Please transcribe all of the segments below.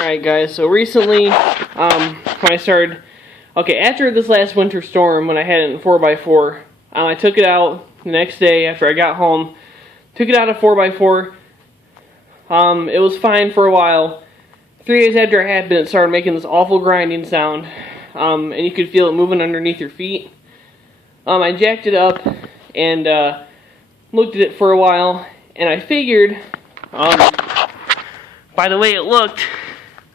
Alright guys, so recently, when I started, after this last winter storm, when I had it in 4x4, I took it out the next day after I got home, took it out of 4x4, it was fine for a while. 3 days after it happened, it started making this awful grinding sound, and you could feel it moving underneath your feet. I jacked it up, and looked at it for a while, and I figured, by the way it looked,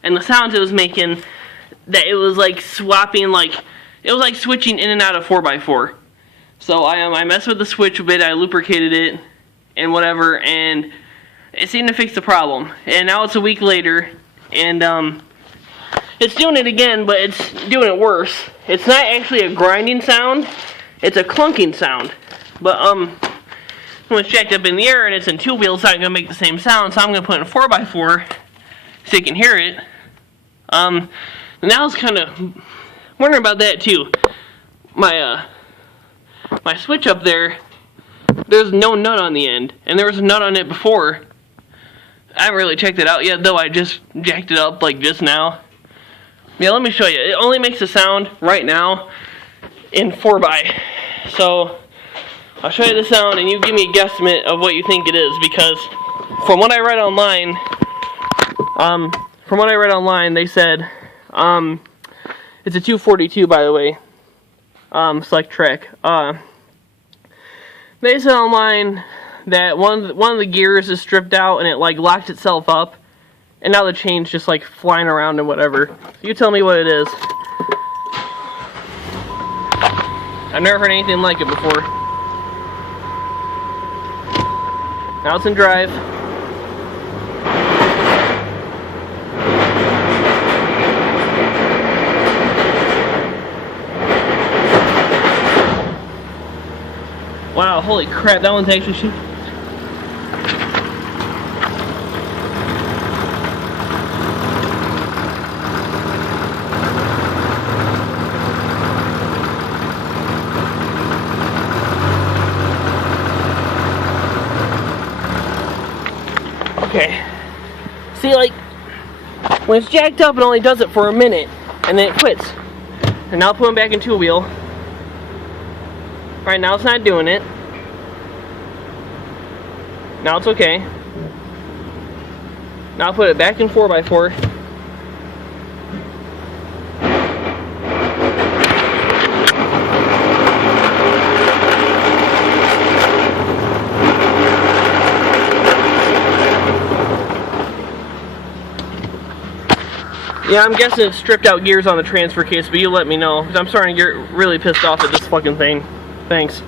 and the sounds it was making, that it was like swapping, it was like switching in and out of 4x4. So I messed with the switch a bit, I lubricated it, and whatever, and it seemed to fix the problem. And now it's a week later, and it's doing it again, but it's doing it worse. It's not actually a grinding sound, it's a clunking sound. But when it's jacked up in the air and it's in two wheels, it's not going to make the same sound, so I'm going to put it in 4x4 so you can hear it. Now I was kind of wondering about that too. My switch up there, there's no nut on the end, and there was a nut on it before. I haven't really checked it out yet, though. I just jacked it up like just now. Yeah, let me show you. It only makes a sound right now in 4x. So I'll show you the sound, and you give me a guesstimate of what you think it is, because from what I read online, they said, it's a 242, by the way, selec-trac. They said online that one of the gears is stripped out and it like locked itself up, and now the chain's just like flying around and whatever. You tell me what it is. I've never heard anything like it before. Now it's in drive. Wow, holy crap, that one's actually shooting. Okay. See, like, when it's jacked up, it only does it for a minute, and then it quits. And now I'll put it back in two wheel. Right now it's not doing it. Now it's okay. Now I'll put it back in 4x4. Yeah, I'm guessing it's stripped out gears on the transfer case, but you let me know, because I'm starting to get really pissed off at this fucking thing. Thanks.